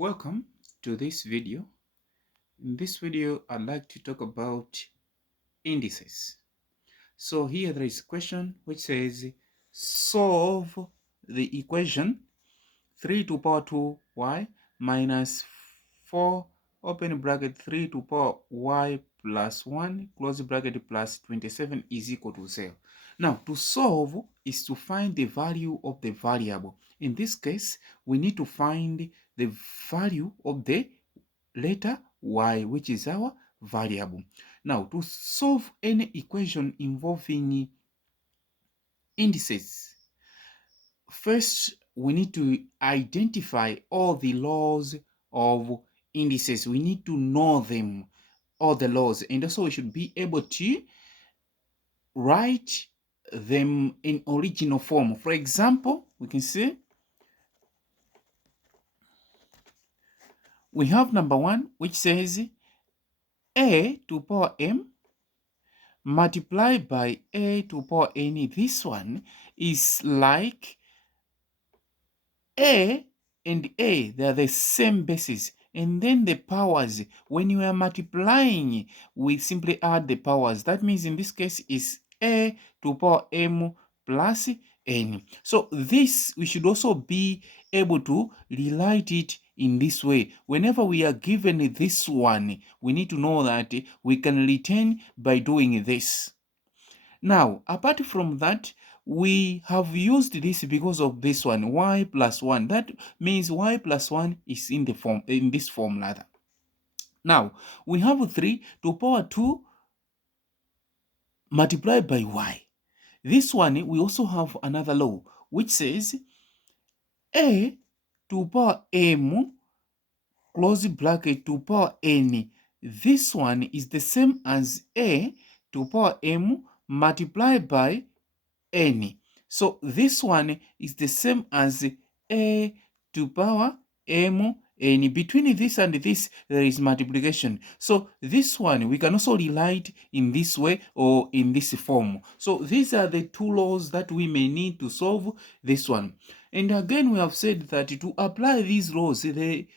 Welcome to this video. In this video, I'd like to talk about indices. So here there is a question which says, solve the equation 3 to power 2y minus 4 open bracket 3 to power y plus 1 close bracket plus 27 is equal to 0. Now, to solve is to find the value of the variable. In this case, we need to find the value of the letter y, which is our variable. Now, to solve any equation involving indices, first we need to identify all the laws of indices. We need to know them, all the laws, and also we should be able to write them in original form. For example, we can say we have number 1, which says a to power m multiplied by a to power n. This one is like a and a, they are the same basis. And then the powers, when you are multiplying, we simply add the powers. That means in this case is a to power m plus n. So this, we should also be able to rewrite it in this way. Whenever we are given this one, we need to know that we can return by doing this. Now, apart from that, we have used this because of this one, y plus 1. That means y plus 1 is in this form rather. Now, we have 3 to power 2 multiplied by y. This one, we also have another law, which says a to power m close bracket to power n. This one is the same as a to power m multiplied by n. So this one is the same as a to power m n. Between this and this, there is multiplication. So this one, we can also rewrite in this way or in this form. So these are the two laws that we may need to solve this one. And again, we have said that to apply these laws, the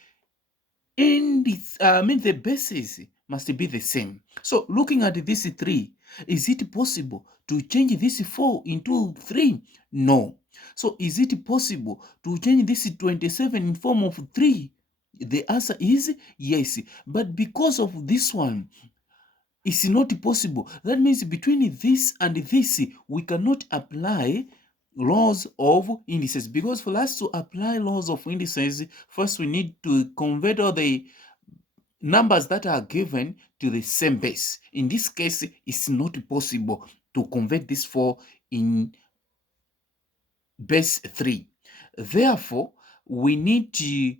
basis must be the same. So looking at this 3, is it possible to change this 4 into 3? No. So is it possible to change this 27 in form of 3? The answer is yes. But because of this one, it's not possible. That means between this and this, we cannot apply laws of indices, because for us to apply laws of indices, first we need to convert all the numbers that are given to the same base. In this case, it's not possible to convert this 4 in base 3. Therefore, we need to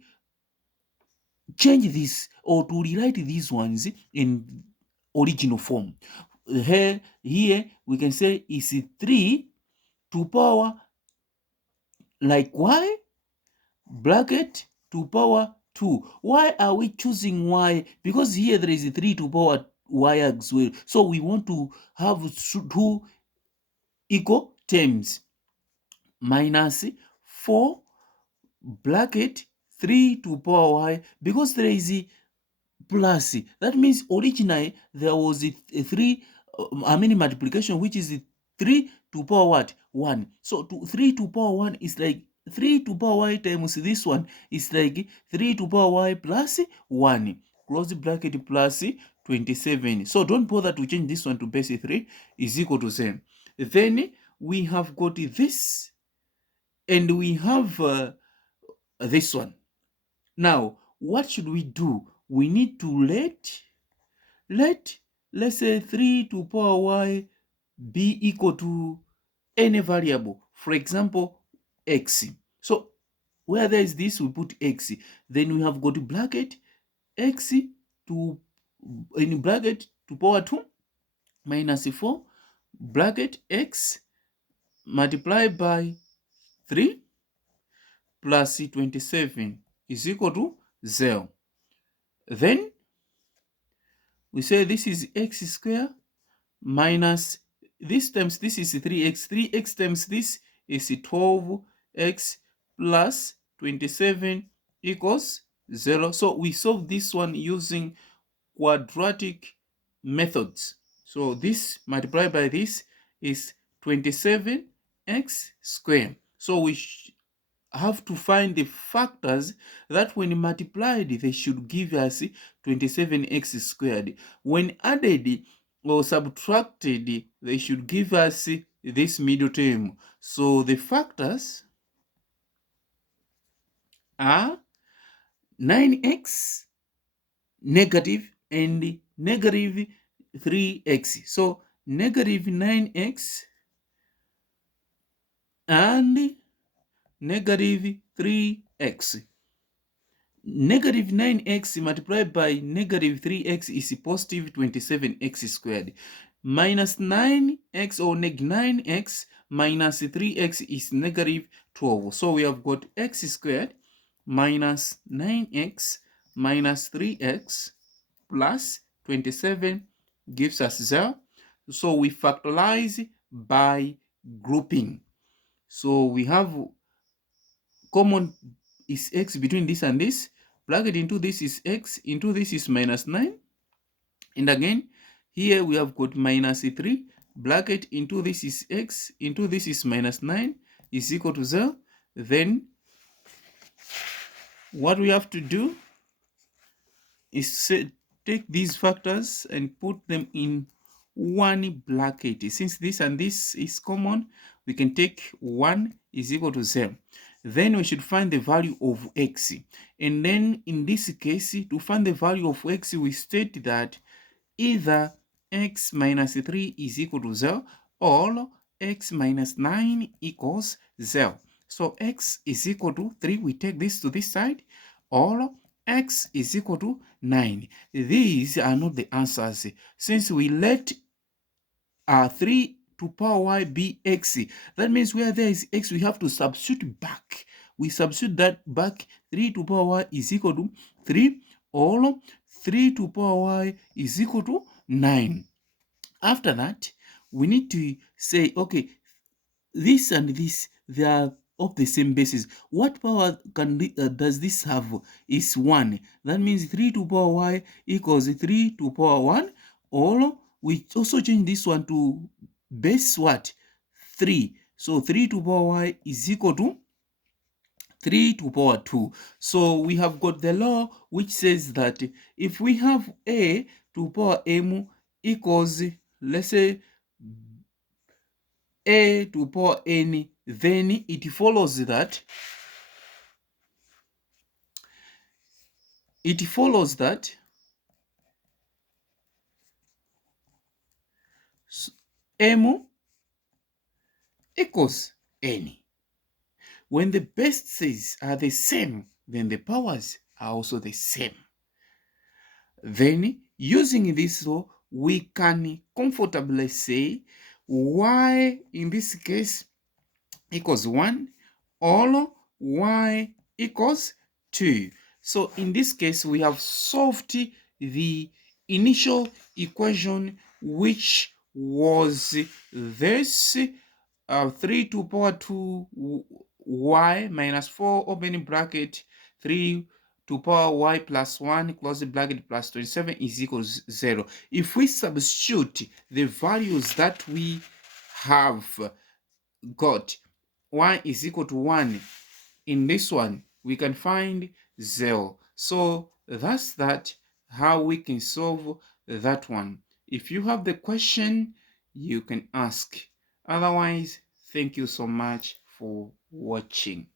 change this or to rewrite these ones in original form. Here we can say is 3 to power like y bracket to power 2. Why are we choosing y? Because here there is 3 to power y as well. So we want to have 2 equal terms. Minus 4 bracket 3 to power y, because there is a plus. That means originally there was a 3, multiplication, which is 3 to power what? 1. So 3 to power 1 is like 3 to power y times this one is like 3 to power y plus 1. Close bracket plus 27. So don't bother to change this one to base 3 is equal to 0. Then we have got this, and we have this one. Now, what should we do? We need to let's say 3 to power y be equal to any variable. For example, x. So where there is this, we put x. Then we have got bracket x to in bracket to power 2 minus 4 bracket x multiplied by 3 plus 27 is equal to 0. Then we say this is x squared minus this times this is 3x. 3x times this is 12x plus 27 equals 0. So we solve this one using quadratic methods. So this multiplied by this is 27x squared. So we have to find the factors that when multiplied they should give us 27x squared. When added or subtracted they should give us this middle term. So the factors are 9x negative and negative 3x. So negative 9x and negative 3x. Negative 9x multiplied by negative 3x is positive 27x squared. Minus 9x or negative 9x minus 3x is negative 12. So we have got x squared minus 9x minus 3x plus 27 gives us 0. So we factorize by grouping. So we have common is x between this and this. Plug it into this is x, into this is minus 9. And again, here we have got minus 3. Bracket into this is x, into this is minus 9 is equal to 0. Then what we have to do is take these factors and put them in one bracket. Since this and this is common, we can take 1 is equal to 0. Then we should find the value of x. And then in this case, to find the value of x, we state that either x minus 3 is equal to 0 or x minus 9 equals 0. So x is equal to 3, we take this to this side, or x is equal to 9. These are not the answers. Since we let 3 to power y be x, that means where there is x, we have to substitute back. We substitute that back. 3 to power y is equal to 3, or 3 to power y is equal to 9. After that, we need to say, okay, this and this, they are of the same basis. What power does this have? Is 1. That means 3 to power y equals 3 to power 1. Or we also change this one to base what? 3. So 3 to power y is equal to 3 to power 2. So we have got the law which says that if we have a to power m equals, let's say, a to power n, then it follows that m equals n. When the bases are the same, then the powers are also the same. Then using this law, we can comfortably say y in this case equals 1 or y equals 2. So in this case, we have solved the initial equation, which was this 3 to power 2 y minus 4 opening bracket 3 to power y plus 1 close bracket plus 27 is equals 0. If we substitute the values that we have got, y is equal to 1 in this one, we can find 0. So that's how we can solve that one. If you have the question, you can ask. Otherwise, thank you so much for watching.